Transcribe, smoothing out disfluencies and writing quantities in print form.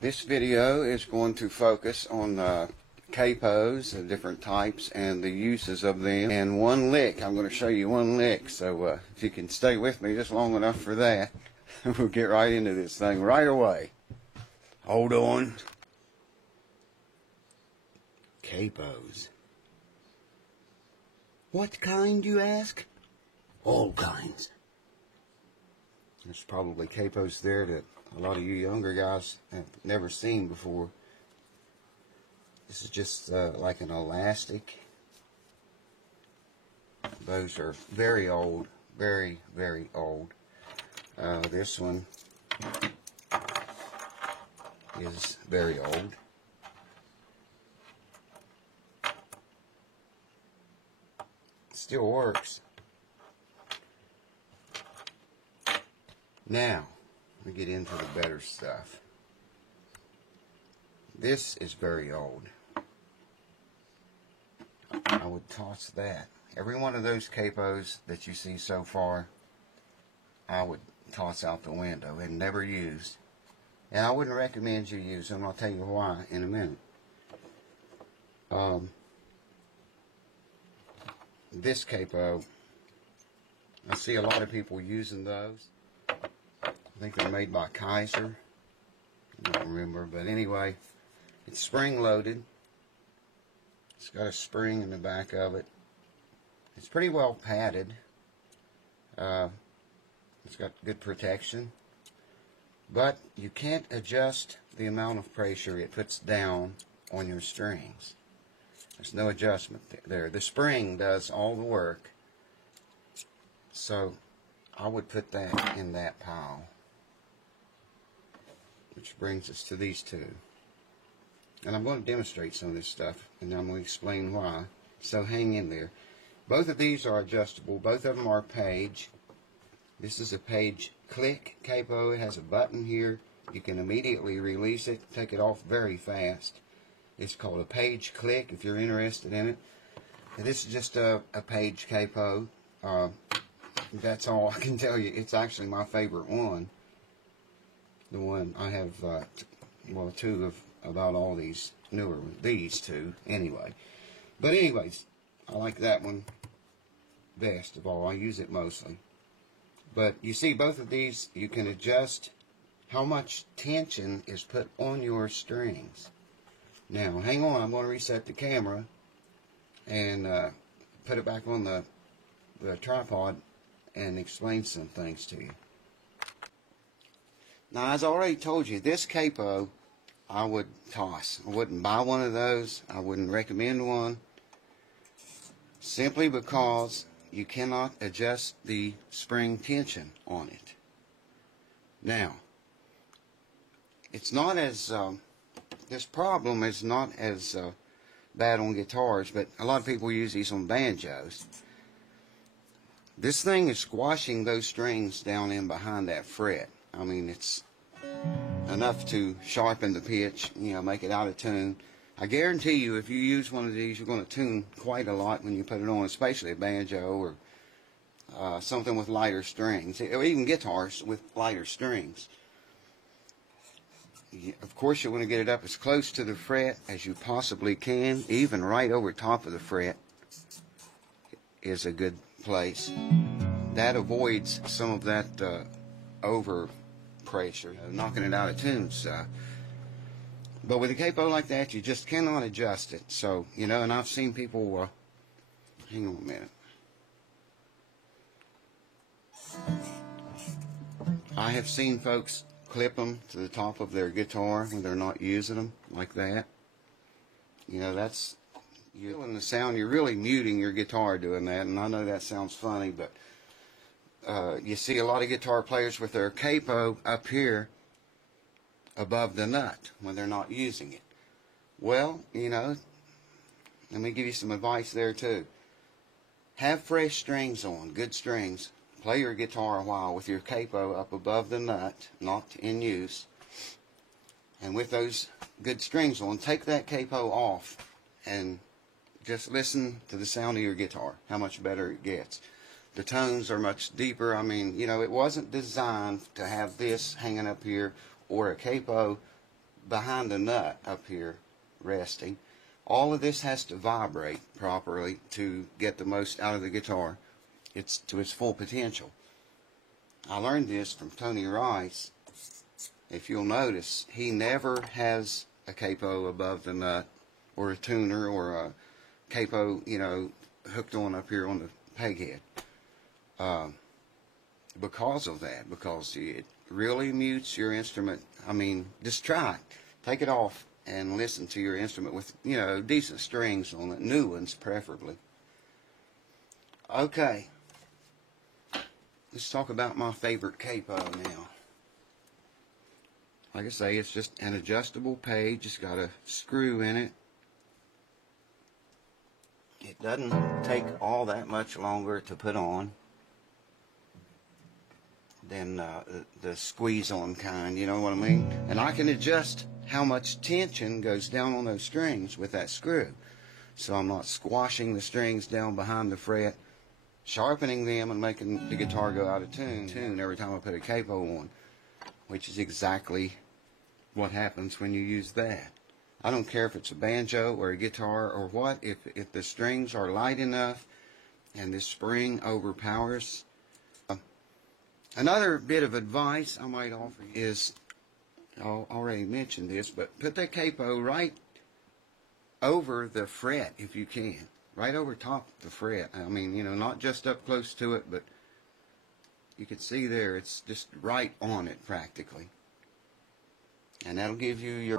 This video is going to focus on capos, the different types, and the uses of them. And one lick, I'm going to show you one lick. So if you can stay with me just long enough for that, we'll get right into this thing right away. Hold on. Capos. What kind, you ask? All kinds. There's probably capos there that a lot of you younger guys have never seen before. This is just like an elastic. Those are very old, very, very old. This one is very old. Still works. Now, we get into the better stuff. This is very old. I would toss that. Every one of those capos that you see so far, I would toss out the window and never used. And I wouldn't recommend you use them. I'll tell you why in a minute. This capo, I see a lot of people using those. I think they're made by Kaiser. I don't remember, but anyway, it's spring loaded. It's got a spring in the back of it. It's pretty well padded. It's got good protection, but you can't adjust the amount of pressure it puts down on your strings. There's no adjustment there. The spring does all the work, so I would put that in that pile. Which brings us to these two. And I'm going to demonstrate some of this stuff, and I'm going to explain why. So hang in there. Both of these are adjustable. Both of them are page. This is a page click capo. It has a button here. You can immediately release it, take it off very fast. It's called a page click if you're interested in it. And this is just a page capo. That's all I can tell you. It's actually my favorite one. The one I have, well, two of about all these newer ones. These two, anyway. But anyways, I like that one best of all. I use it mostly. But you see, both of these, you can adjust how much tension is put on your strings. Now, hang on. I'm going to reset the camera and put it back on the tripod and explain some things to you. Now, as I already told you, this capo I would toss. I wouldn't buy one of those. I wouldn't recommend one. Simply because you cannot adjust the spring tension on it. Now, it's not as, this problem is not as bad on guitars, but a lot of people use these on banjos. This thing is squashing those strings down in behind that fret. I mean, it's enough to sharpen the pitch, you know, make it out of tune. I guarantee you, if you use one of these, you're going to tune quite a lot when you put it on, especially a banjo or something with lighter strings, or even guitars with lighter strings. Of course, you want to get it up as close to the fret as you possibly can. Even right over top of the fret is a good place. That avoids some of that over pressure, knocking it out of tune. But with a capo like that, you just cannot adjust it. So, you know, and I've seen people, hang on a minute. I have seen folks clip them to the top of their guitar when they're not using them like that. You know, that's, you in the sound, you're really muting your guitar doing that, and I know that sounds funny, but you see a lot of guitar players with their capo up here above the nut when they're not using it. Well, you know, let me give you some advice there too. Have fresh strings on, good strings. Play your guitar a while with your capo up above the nut, not in use. And with those good strings on, take that capo off and just listen to the sound of your guitar, how much better it gets. The tones are much deeper. I mean, you know, it wasn't designed to have this hanging up here or a capo behind the nut up here resting. All of this has to vibrate properly to get the most out of the guitar. It's to its full potential. I learned this from Tony Rice. If you'll notice, he never has a capo above the nut or a tuner or a capo, you know, hooked on up here on the peg head. Because of that, because it really mutes your instrument. I mean, just try it. Take it off and listen to your instrument with, you know, decent strings on it, new ones preferably. Okay, let's talk about my favorite capo now. Like I say, it's just an adjustable page. It's got a screw in it. It doesn't take all that much longer to put on than the squeeze-on kind, you know what I mean? And I can adjust how much tension goes down on those strings with that screw. So I'm not squashing the strings down behind the fret, sharpening them and making the guitar go out of tune every time I put a capo on, which is exactly what happens when you use that. I don't care if it's a banjo or a guitar or what, if the strings are light enough and this spring overpowers. Another bit of advice I might offer is, I already mentioned this, but put that capo right over the fret if you can. Right over top the fret. I mean, you know, not just up close to it, but you can see there, it's just right on it practically. And that'll give you your